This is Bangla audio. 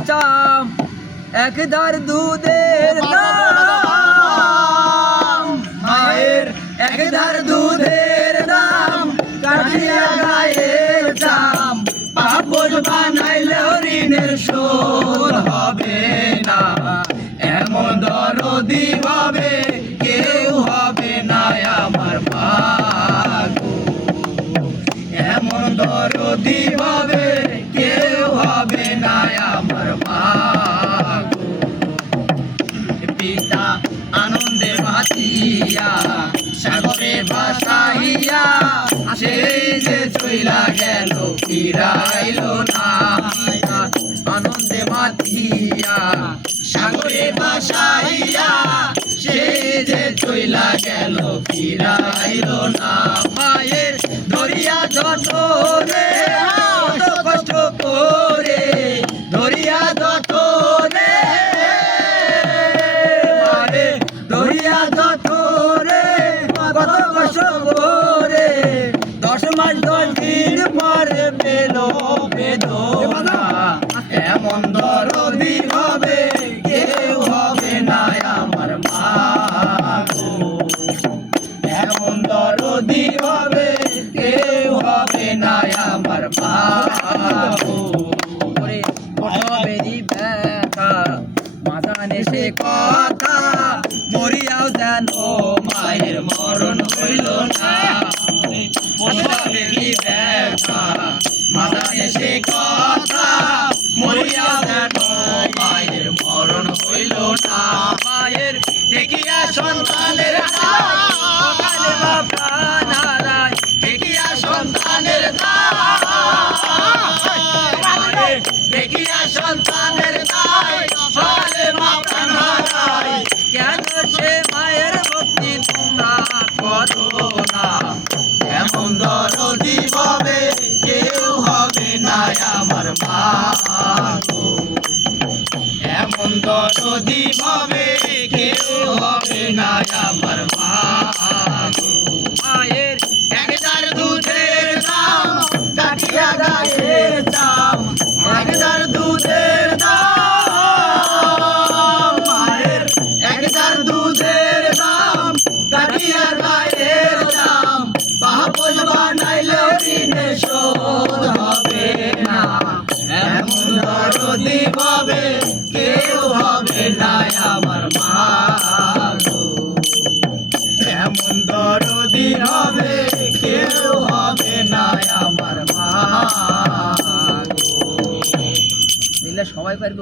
চাম একদার দুধের দাম পিতা আনন্দে বাঁচিয়া, সাগরে ভাসাইয়া সেই যে চইলা গেল, ফিরাইল না আনন্দে মাতিয়া সাগরে ভাসাইয়া সেই যে চইলা গেল, ফিরাইল না। মায়ের দরিয়া যত বেদনা এমন দরদি হবে কেউ হবে না আমার মা। এমন দরদি হবে কেউ হবে না আমার মা মাথা নেশে কথা হইল না। মায়ের দেখিয়া সন্তানের নারায় দেখিয়া সন্তানের দেখিয়া সন্তানের এমন দরদি হবে কেউ হবে না আমার মা। মায়ের একদার দুধের দাম কাটিয়া গায়ের দাম একদার দুধের দাম মায়ের একদার দুধের দাম কাটিয়া গায়ের দাম পাপল বানাইলে ঋণে শোধ হবে না এমন দরদি হবে আমার মা